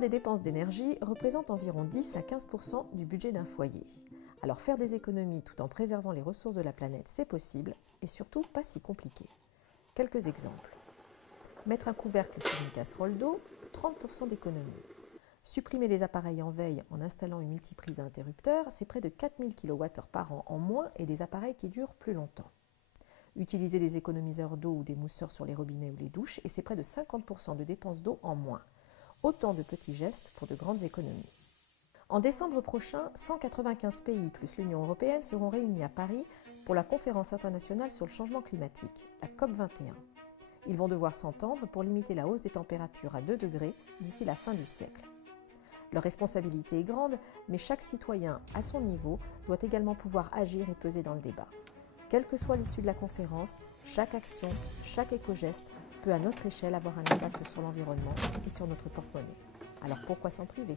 des dépenses d'énergie représente environ 10 à 15% du budget d'un foyer. Alors faire des économies tout en préservant les ressources de la planète, c'est possible et surtout pas si compliqué. Quelques exemples. Mettre un couvercle sur une casserole d'eau, 30% d'économie. Supprimer les appareils en veille en installant une multiprise à interrupteur, c'est près de 4000 kWh par an en moins et des appareils qui durent plus longtemps. Utiliser des économiseurs d'eau ou des mousseurs sur les robinets ou les douches et c'est près de 50% de dépenses d'eau en moins. Autant de petits gestes pour de grandes économies. En décembre prochain, 195 pays plus l'Union européenne seront réunis à Paris pour la conférence internationale sur le changement climatique, la COP21. Ils vont devoir s'entendre pour limiter la hausse des températures à 2 degrés d'ici la fin du siècle. Leur responsabilité est grande, mais chaque citoyen, à son niveau, doit également pouvoir agir et peser dans le débat. Quelle que soit l'issue de la conférence, chaque action, chaque éco-geste peut à notre échelle avoir un impact sur l'environnement et sur notre porte-monnaie. Alors pourquoi s'en priver ?